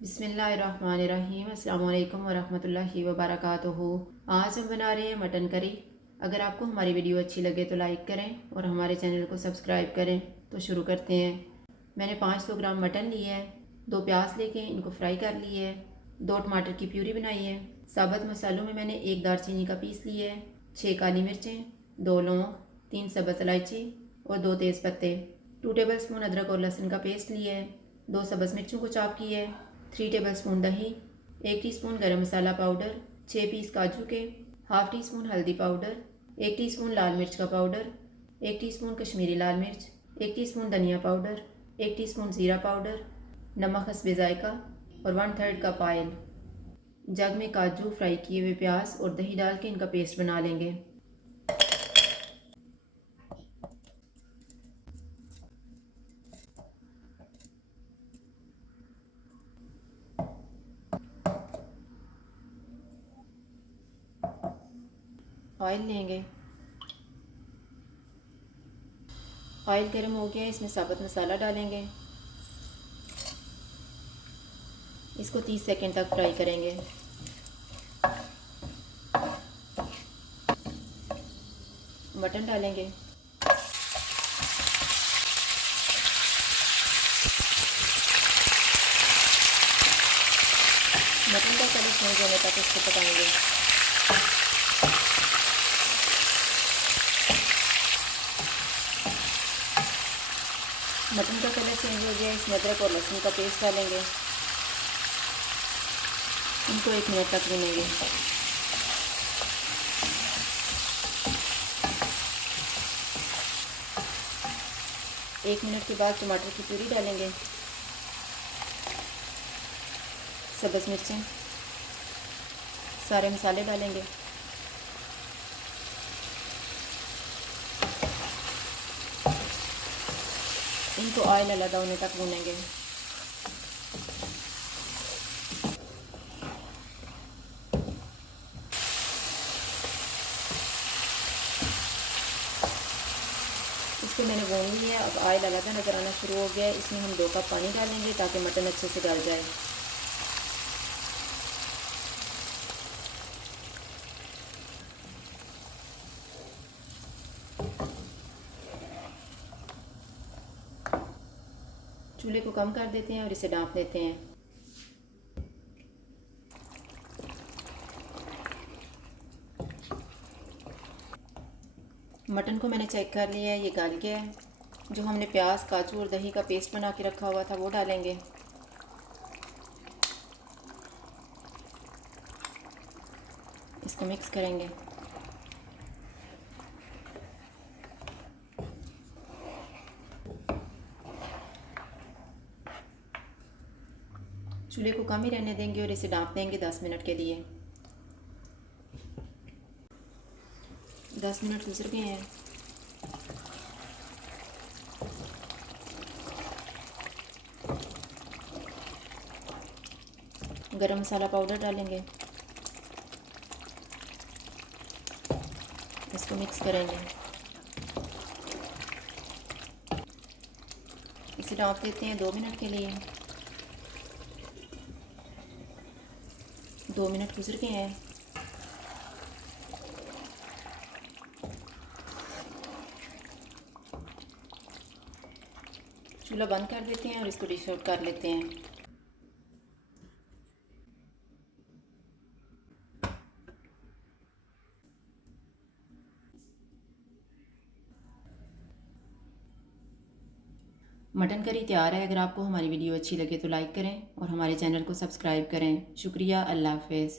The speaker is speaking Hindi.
बिस्मिल्लाहिर्रहमानिर्रहीम अस्सलाम वालेकुम वरहमतुल्लाहि वबरकातुहू। आज हम बना रहे हैं मटन करी। अगर आपको हमारी वीडियो अच्छी लगे तो लाइक करें और हमारे चैनल को सब्सक्राइब करें। तो शुरू करते हैं। मैंने 500 ग्राम मटन लिया है, 2 प्याज लेके इनको फ्राई कर लिए है, 2 टमाटर की प्यूरी बनाई है। साबुत मसालों में मैंने 1 दालचीनी का पीस लिया है, 6 काली मिर्चें, 2 लौंग, 3 सब्ज़ इलायची और 2 तेज़ पत्ते। 2 टेबल स्पून अदरक और लहसुन का पेस्ट लिया है, 2 सब्ज़ मिर्चों को चॉप किया है, 3 टेबल स्पून दही, 1 टीस्पून गरम मसाला पाउडर, 6 पीस काजू के, हाफ़ टी स्पून हल्दी पाउडर, 1 टीस्पून लाल मिर्च का पाउडर, 1 टीस्पून कश्मीरी लाल मिर्च, 1 टीस्पून धनिया पाउडर, 1 टीस्पून ज़ीरा पाउडर, नमक हस्बे जायका और 1/3 कप ऑयल। जग में काजू, फ्राई किए हुए प्याज और दही डाल के इनका पेस्ट बना लेंगे। ऑयल लेंगे, ऑयल गर्म हो गया, इसमें साबुत मसाला डालेंगे। इसको 30 सेकंड तक फ्राई करेंगे। मटन डालेंगे, मटन का कलर चेंज होने तक इसको पकाएंगे। मटन का कलर चेंज हो गया, इसमें अदरक और लहसुन का पेस्ट डालेंगे। इनको 1 मिनट तक भूनेंगे। एक मिनट के बाद टमाटर की प्यूरी डालेंगे, सब्ज़ मिर्चें, सारे मसाले डालेंगे। इनको ऑयल अलग होने तक भूनेंगे। इसको मैंने भून लिया है। अब ऑयल अलग नज़र आना शुरू हो गया है। इसमें हम 2 कप पानी डालेंगे ताकि मटन अच्छे से गल जाए। चूल्हे को कम कर देते हैं और इसे ढाँप देते हैं। मटन को मैंने चेक कर लिया है, ये गल गया है। जो हमने प्याज, काजू और दही का पेस्ट बना के रखा हुआ था वो डालेंगे। इसको मिक्स करेंगे। चूल्हे को कम ही रहने देंगे और इसे ढाँप देंगे 10 मिनट के लिए। 10 मिनट गुजर गए हैं। गरम मसाला पाउडर डालेंगे, इसको मिक्स करेंगे। इसे ढाँप देते हैं 2 मिनट के लिए। 2 मिनट गुजर गए हैं। चूल्हा बंद कर देते हैं और इसको डिश आउट कर लेते हैं। मटन करी तैयार है। अगर आपको हमारी वीडियो अच्छी लगे तो लाइक करें और हमारे चैनल को सब्सक्राइब करें। शुक्रिया। अल्लाह हाफ़िज़।